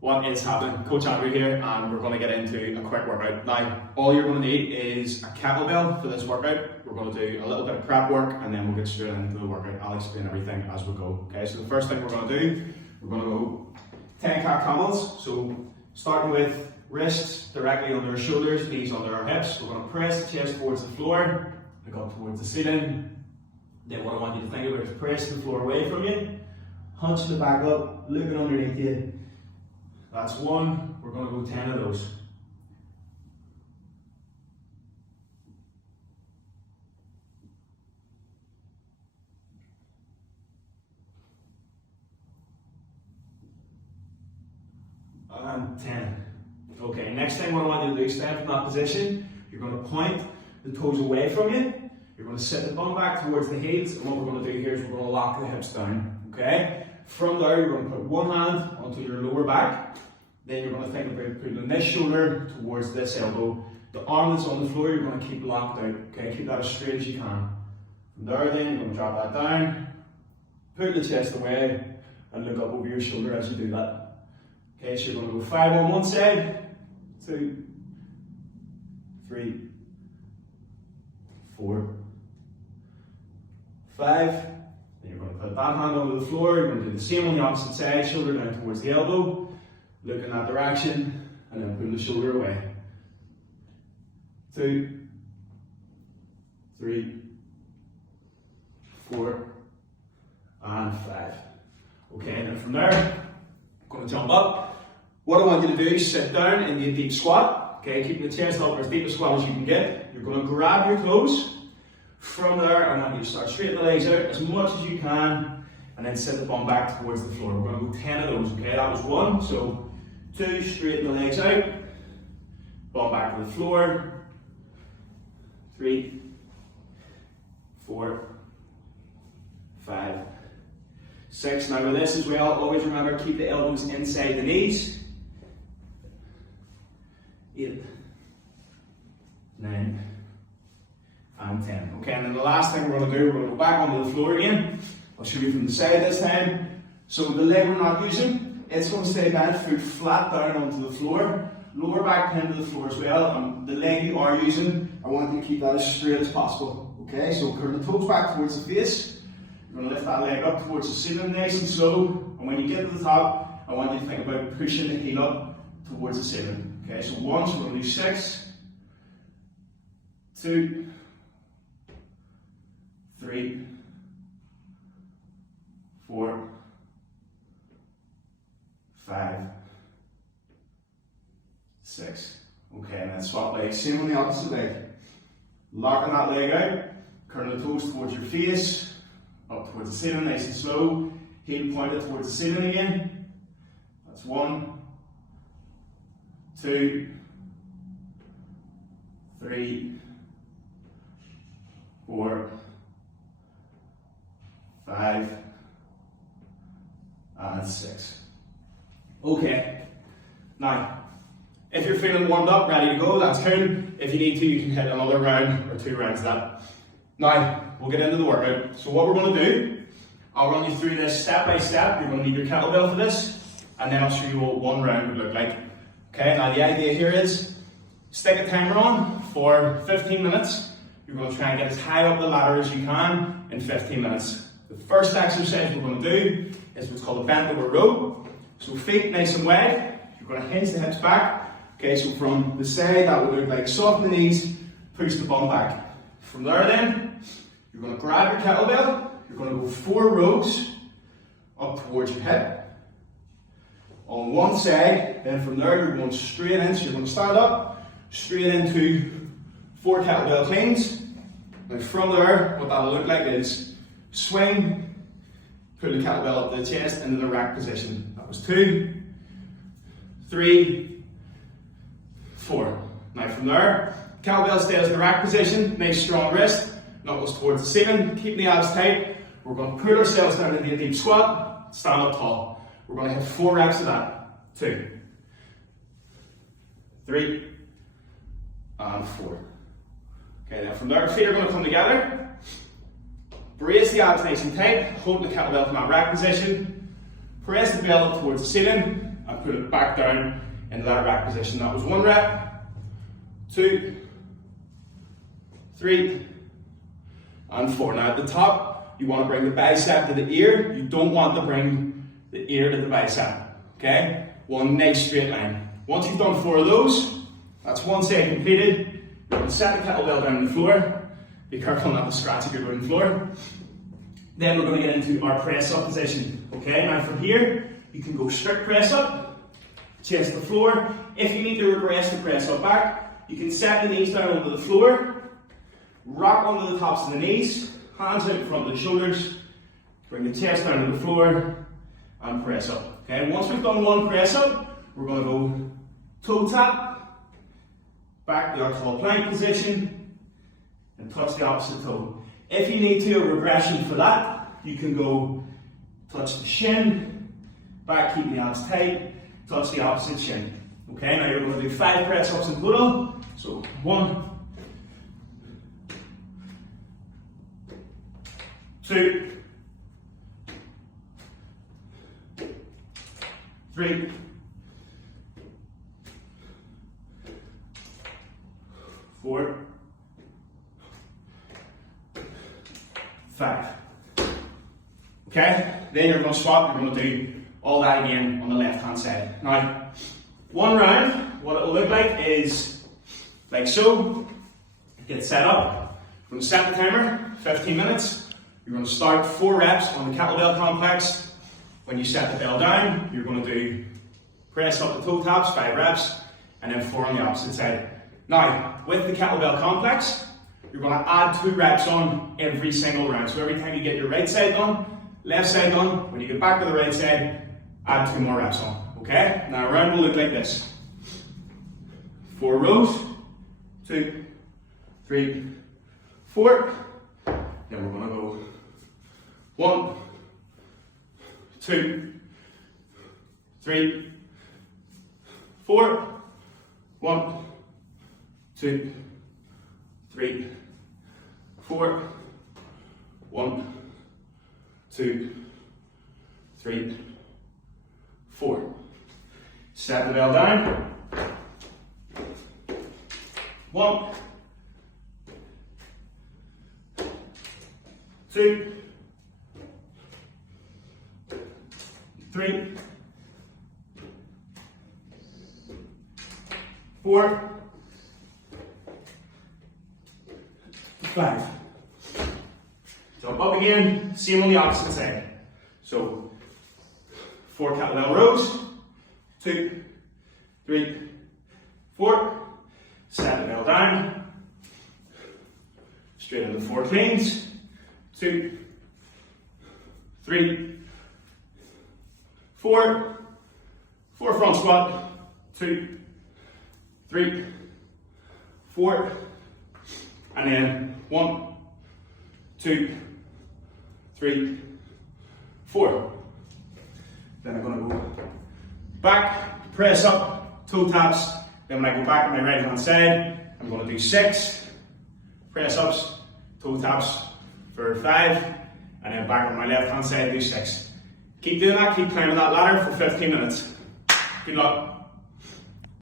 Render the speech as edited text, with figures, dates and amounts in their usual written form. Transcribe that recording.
What is happening? Coach Andrew here, and we're going to get into a quick workout. Now, all you're going to need is a kettlebell for this workout. We're going to do a little bit of prep work and then we'll get straight into the workout. I'll explain everything as we go. Okay, so the first thing we're going to do, we're going to go 10 cat camels. So starting with wrists directly under our shoulders, knees under our hips. We're going to press the chest towards the floor, look up towards the ceiling. Then what I want you to think about is pressing the floor away from you, hunching the back up, looking underneath you. That's one. We're going to go 10 of those. And 10. Okay, next thing what I want you to do is stand from that position. You're going to point the toes away from you. You're going to sit the bum back towards the heels, and what we're going to do here is we're going to lock the hips down. Okay? From there, you're going to put one hand onto your lower back. Then you're going to think about putting this shoulder towards this elbow. The arm that's on the floor, you're going to keep locked out. Okay? Keep that as straight as you can. From there, then you're going to drop that down, put the chest away, and look up over your shoulder as you do that. Okay? So you're going to go 5 on one side, 2, 3, 4, 5. Then you're going to put that hand onto the floor. You're going to do the same on the opposite side, shoulder down towards the elbow, look in that direction, and then pull the shoulder away. 2, 3, 4, and 5. Okay, and then from there, I'm going to jump up. What I want you to do is sit down in the deep squat. Okay, keeping the chest up as deep a squat as you can get. You're going to grab your clothes. From there, I want you to start straightening the legs out as much as you can, and then sit the bum back towards the floor. We're going to go 10 of those. Okay, that was 1. So 2, straighten the legs out, bum back to the floor. 3, 4, 5, 6. Now with this as well, always remember, keep the elbows inside the knees. 8, 9, and 10. Okay, and then the last thing we're going to do, we're going to go back onto the floor again. I'll show you from the side this time. So the leg we're not using, it's going to stay bent, foot flat down onto the floor. Lower back pinned to the floor as well. And the leg you are using, I want you to keep that as straight as possible. Okay, so curl the toes back towards the face. You're going to lift that leg up towards the ceiling nice and slow. And when you get to the top, I want you to think about pushing the heel up towards the ceiling. Okay, so 1, so we're going to do 6, 2, 3, 4, 5, 6. Okay, and then swap legs. Same on the opposite leg. Locking that leg out, curl the toes towards your face, up towards the ceiling, nice and slow. Heel pointed towards the ceiling again. That's 1, 2, 3, 4, 5, and 6. Okay, now, if you're feeling warmed up, ready to go, that's cool. If you need to, you can hit another round or 2 rounds of that. Now, we'll get into the workout. So what we're going to do, I'll run you through this step by step. You're going to need your kettlebell for this, and then I'll show you what 1 round would look like. Okay, now the idea here is, stick a timer on for 15 minutes. You're going to try and get as high up the ladder as you can in 15 minutes. The first exercise we're going to do is what's called a bent over row. So feet nice and wide. You're going to hinge the hips back. Okay, so from the side that would look like soften the knees, push the bum back. From there then, you're going to grab your kettlebell. You're going to go 4 rows up towards your hip. On one side, then from there you're going straight in. So you're going to stand up, straight into 4 kettlebell cleans. Now from there, what that'll look like is swing, pull the kettlebell up to the chest into the rack position. That was 2, 3, 4. Now from there, kettlebell stays in the rack position, nice strong wrist, knuckles towards the ceiling, keeping the abs tight. We're going to pull ourselves down into a deep squat, stand up tall. We're going to hit 4 reps of that. 2, 3, and 4. Okay, then from there, feet are going to come together. Brace the abs nice and tight. Hold the kettlebell from that rack position. Press the bell up towards the ceiling and and put it back down into that rack position. That was 1 rep, 2, 3, and 4. Now at the top, you want to bring the bicep to the ear. You don't want to bring the ear to the bicep, okay? One nice straight line. Once you've done 4 of those, that's 1 set completed. You're going to set the kettlebell down on the floor. Be careful not to scratch a good wooden floor. Then we're going to get into our press up position, okay? Now from here, you can go strict press up, chest to the floor. If you need to regress the press up back, you can set the knees down onto the floor, rock onto the tops of the knees, hands out in front of the shoulders, bring the chest down to the floor, and press up. Okay, once we've done 1 press up, we're going to go toe tap, back to our tall plank position, and touch the opposite toe. If you need to, a regression for that, you can go touch the shin, back, keep the abs tight, touch the opposite shin. Okay, now you're going to do 5 press ups in total. So 1, 2, 3, 4, 5. Okay, then you're going to swap, you're going to do all that again on the left hand side. Now, 1 round, what it will look like is like so. Get set up, you're going to set the timer, 15 minutes. You're going to start 4 reps on the kettlebell complex. When you set the bell down, you're going to do press up the toe taps, 5 reps, and then 4 on the opposite side. Now, with the kettlebell complex, you're going to add 2 reps on every single round. So every time you get your right side done, left side done, when you get back to the right side, add 2 more reps on. Okay? Now a round will look like this. 4 rows, 2, 3, 4. Then we're going to go 1, 2, 3, 4. 1, 2, 3, 4. 1, 2, 3, 4. Set the bell down. 1, 2, 3, 4, 5. Jump up again, same on the opposite side. So 4 kettlebell rows, 2, 3, 4. Set the bell down. Straight into 4 cleans. 2, 3, 4. 4 front squat. 2, 3, 4. And then 1, 2, 3, 4. Then I'm going to go back, press up, toe taps. Then when I go back to my right hand side, I'm going to do 6 press ups, toe taps for 5, and then back on my left hand side, do 6. Keep doing that, keep climbing that ladder for 15 minutes. Good luck.